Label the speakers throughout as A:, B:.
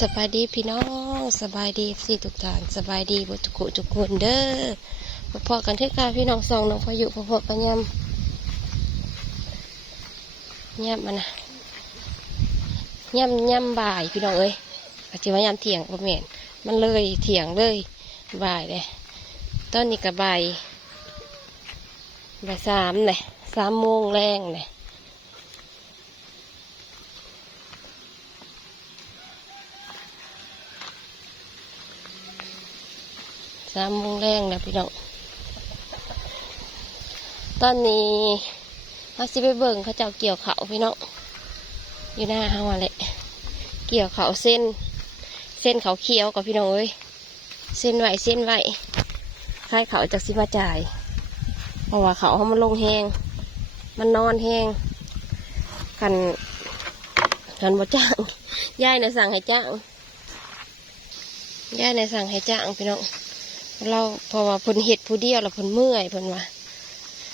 A: สบายดีพี่น้องสบายดีสี่ทุกท่านสบายดีบุตุกุทุกคนเด้อพอๆกันที่กาพี่น้องสองน้องพายุพอๆกันยำยำมันนะยำยำบ่ายพี่น้องเอ้ยอาจจะว่ายำเถียงประเมนมันเลยเถียงเลยบ่ายเลยตอนนี้ก็บ่ายบ่ายสามเลยสามโมงแรงเลย สามโมงแรงแล้วพี่น้อง ตอนนี้เขาสิไปเบิ่งเขาเจ้าเกี่ยวเขาพี่น้อง อยู่หน้าเขาอะแหละเกี่ยวเขาเส้น เส้นเขาเขียวกับพี่น้องเอ้ย เส้นไหวเส้นไหวคล้ายเขาจากสิมาจ่าย เพราะว่าเขาเขามันลงแหงมันนอนแหงกันกันบ่จ้างย่ายในสั่งให้จ้างย่ายในสั่งให้จ้างพี่น้อง เราเพราะว่าเพิ่นเห็ดผู้เดียวแล้วเพิ่นเมื่อยเพิ่นว่า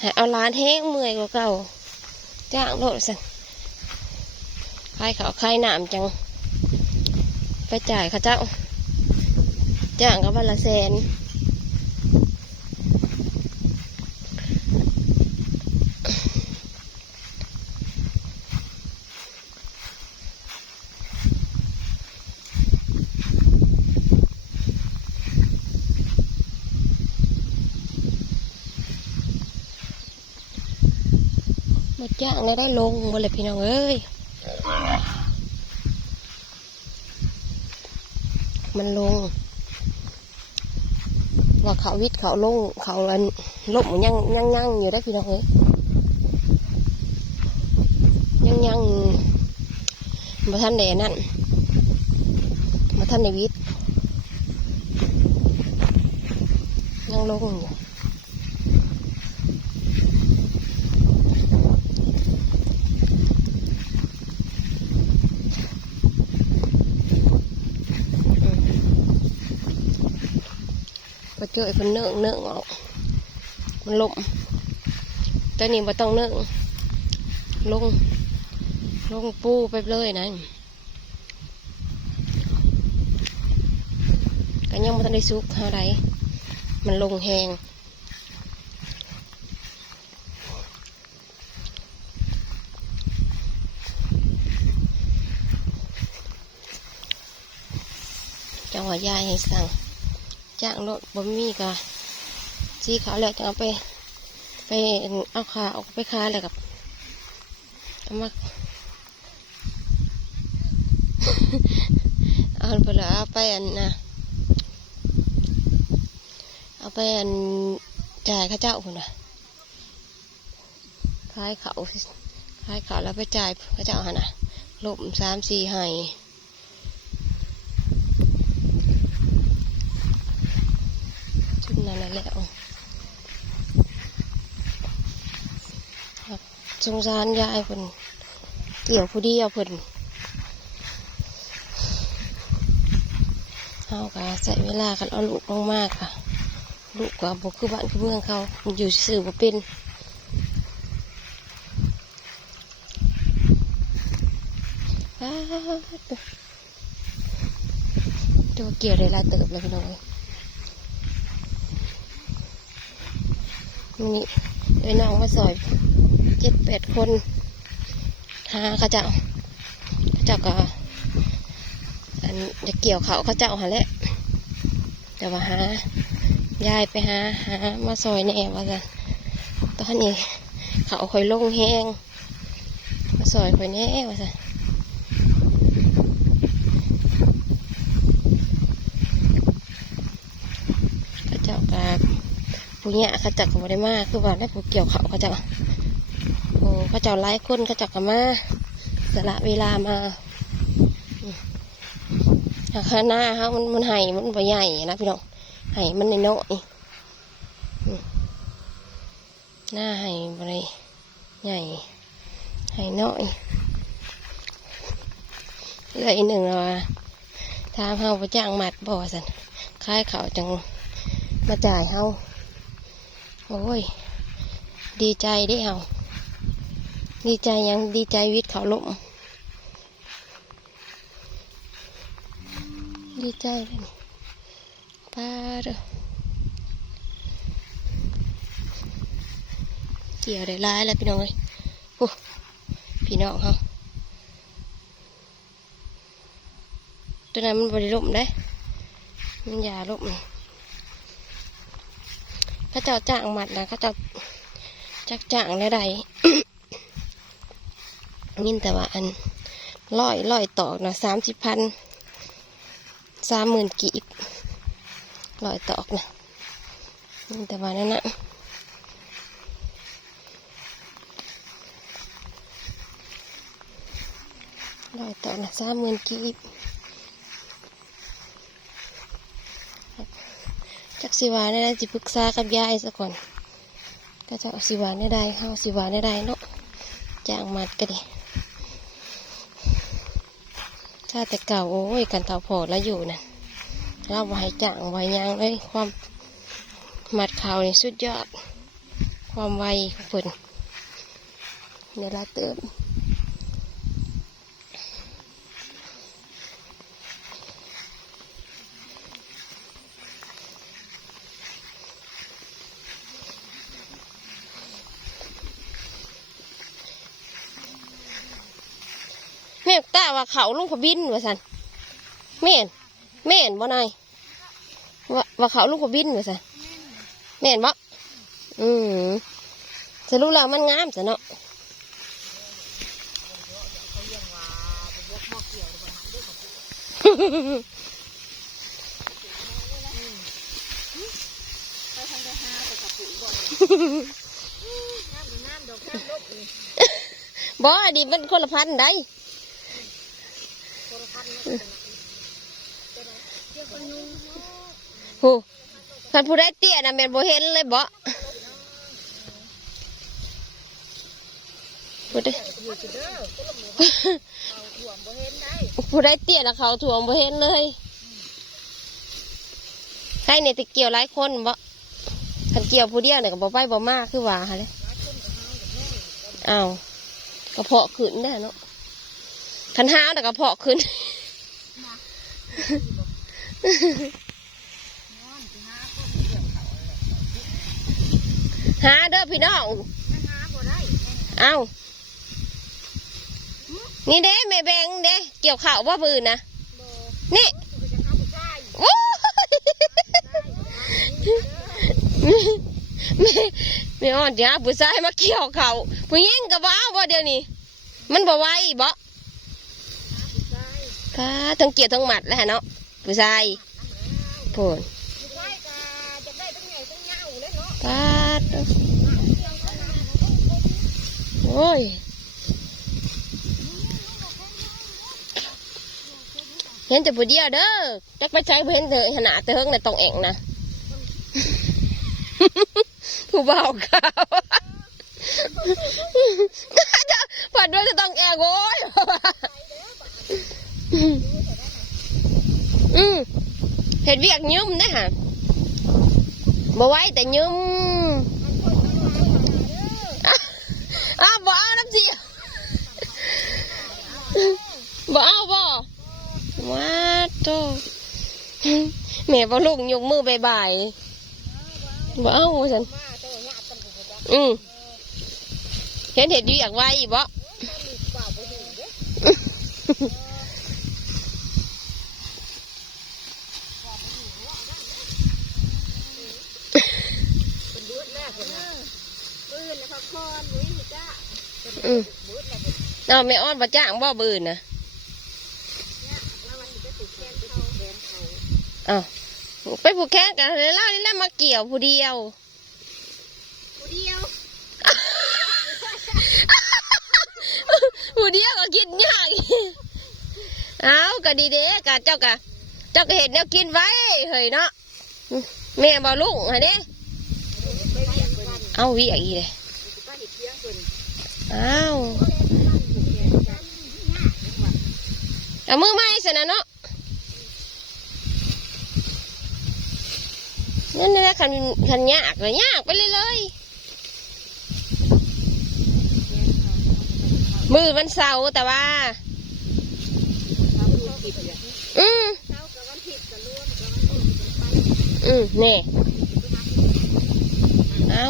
A: ให้เอาร้านแห้งเมื่อยกว่าเก่าจ้างโลดสันใครเขาใครหนามจัง ไปจ่ายเขาเจ้าจ้างก็วันละแสน หมดจ้างแล้ได้ลงบ่เลยพี่น้องเอ้ยมันลง ว่าเขาวิทย์เขาลง เขาอันล่มยังยังยังอยู่ได้พี่น้องเอ้ยยังยังมาท่านเดนั่นมาท่านในวิทย์ยังลงอยู่ เจอไอ้คนเนื่องเนื่องออก มันล่มแต่นี่มาต้องเนื่องลง ลงปูไปเลยนะก็ยังไม่ทันได้ซุกเท่าไรมันลงแหงจังหวะยายให้สั่ง จ้างรถบ่มีก็ซีเขาแล้วจะเอาไป ไปเอาขาเอาไปค้ายแล้วกับเอามาเอาไปเลยเอาไปอันนะเอาไปอันจ่ายข้าเจ้าคนน่ะขายเขาขายเขาแล้วไปจ่ายข้าเจ้าหันน่ะลบสามสี่ให้ชุด นั้นแหล้วสงสารยายเพิ่นเกี่ยวผู้เดียวเพิ่นเขาก็ใส่เวลากันเอาลูกลงมากค่ะ ลูกกว่าบกคือบ้านคือเมืองเขามันอยู่สื่อบ่เป็นตัวเกี่ยวได้ลาเติบเลยพี่น้องเอ้ย นี่เอ้น้องมาซอยเจ็ดแปดคนหาเขาเจ้าเขาเจ้าก็อันจะเกี่ยวเขาเขาเจ้าหาแหละแต่ว่าหายายไปหาหามาซอยแน่ว่าจะตอนนี้เขาคอยลงแห้งมาซอยคอยแน่ว่าจะเขาเจ้ากับ ผู้เนี้ยเขาจักกับได้มากคือว่าได้ผู้เกี่ยวเขาเขาจ้าโอ้เขาจ้าไล่คนเขาจักกับมาสละเวลามาถ้าข้างหน้าเขามันมันไห่มันบ่ใหญ่นะพี่น้องไห่มันใน้อยๆอืมหน้าไห่บ่ได้ใหญ่ไห่น้อยเหลืออีกหนึ่งว่าถ้ามเฮาไปจ้างมัดบ่อสันคายเขาจังมาจ่ายเฮา โอ้ย ดีใจด้เฮาดีใจยังดีใจวิทย์เขาล่มดีใจเลยป้าเด้อเกี่ยวได้ร้ายแล้วพี่น้องเอ้ยโอ้พี่น้องเขาตัวนั้นมันบริลมได้ มันอย่าลมนี่เข้าเจ้าจ้างมัดนะเข้าเจ้าจักจ้างแล้วใดยินแต่ว่าอันร้อยร้อยตอกนะสามสิบพันสามหมื่นกีบร้อยตอกนะยินแต่ว่านั่นนะร้อยตอกนะสามหมื่นกีบจัก สิวาได้ได้จิปรึกษากับยายซะก่อนก็จะเอาสิวาได้ได้เข้าสิวาได้ได้เนาะจ้างมัดก็ดีถ้าแต่เก่าโอ้ยกันเต่าพอแล้วอยู่นั่นเราไว้จ้างไว้ยางเลยความมัดเข่าวนี่สุดยอด ความไวของเพิ่นเวลาเติม ม่ตาว่าเขาลุงพบินว่าสันแม่นแม่นบ่นายว่าว่าเขาลุงพบินว่าสันแม่นบ่อืมจะรู้แล้วมันงามจ้ะเนาะบ่อันนี้มันคนละพันได้ โหคันผู้ได้เตี้ยนะแม่นบ่เห็นเลยบ่ผู้ได้ผู้ได้เตี้ยนะเขาถ่วงโบเห็นเลยใครเนี่ยติเกี่ยวหลายคนบ่คันเกี่ยวผู้เดียวเนี่ยก็บ่ไปบ่มากคือว่าหั่นแหละอ้าวกระเพาะขึ้นได้เนาะคันห้าวแต่กระเพาะขึ้น หาเด้อพี่น้องเอานี่เด้แม่แบงเด้เกี่ยวข่าวว่าปืนนะนี่แม่แม่อ่อนจ้าผู้ชายมาเกี่ยวเขาผู้หญิงก็บ้าบ่เดี๋ยวนี้มันบ่ไหวบ่ ป้าทั้งเกียร์ทั้งหมัดแล้วฮะเนาะผู้ชายพูนป้าดโอ้ยเห็นแต่ผู้เดียวเด้อจักไปใช้เห็นเถอะขนาดเตเฮิงในตรงเองนะผู้เบาเขาวผัดด้วยจะต้องแองโว้ยอืม เห็ดเวียกยืมนะฮะบ่ไหว้แต่ยืมอ้าวบ่เอาน้ำจีบ่เอาบ่ว้าโตแม่บ่ลุงยกมือบายบายบ่เอาฉันอืมเห็นเห็ดเวียกไว้บ่ อืมเอาไม่อ้อนมาจ้างบ่บืนนะเอาไปผูกแขนกันเลยเล่านี่แหละมาเกี่ยวผู้เดียวผู้เดียวก็กินยากเอาก็ดีเด้กะเจ้ากะเจ้าก็เห็นแนวกินไว้เฮ้ยเนาะแม่บ่ลุงให้เด้ เอาวิอีกเลยอ้าวเอามือไม้สินะเนาะนั่นนี่แหละคันคันยากเลยยากไปเลยเลยมือวันเสาร์แต่ว่า อืมอืมเน่เอา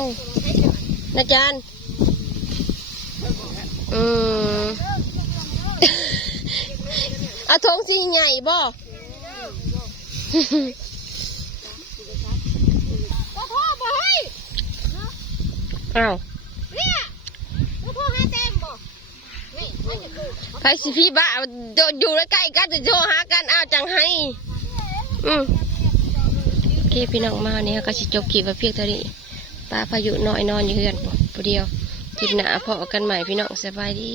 A: นาจารย์อืมเอาทงสีใหญ่บ่
B: ก็โทรบ่ให้
A: อ้าว
B: เนี่ยก็โทรให้เต็มบ่นี่ไม่จะคือ
A: ใครสิพี่บ้าโดดอยู่ใกล้ๆกันจะโทรหากันอ้าวจังให้ อืมโอเคพี่น้องมาเนี่ยก็สิจบคลิปไว้เพียงเท่านี้ ปลาพายุน้อยนอนอยู่เฮือนบ่ผู้เดียวทิศหน้าพอกันใหม่พี่น้องสบายดี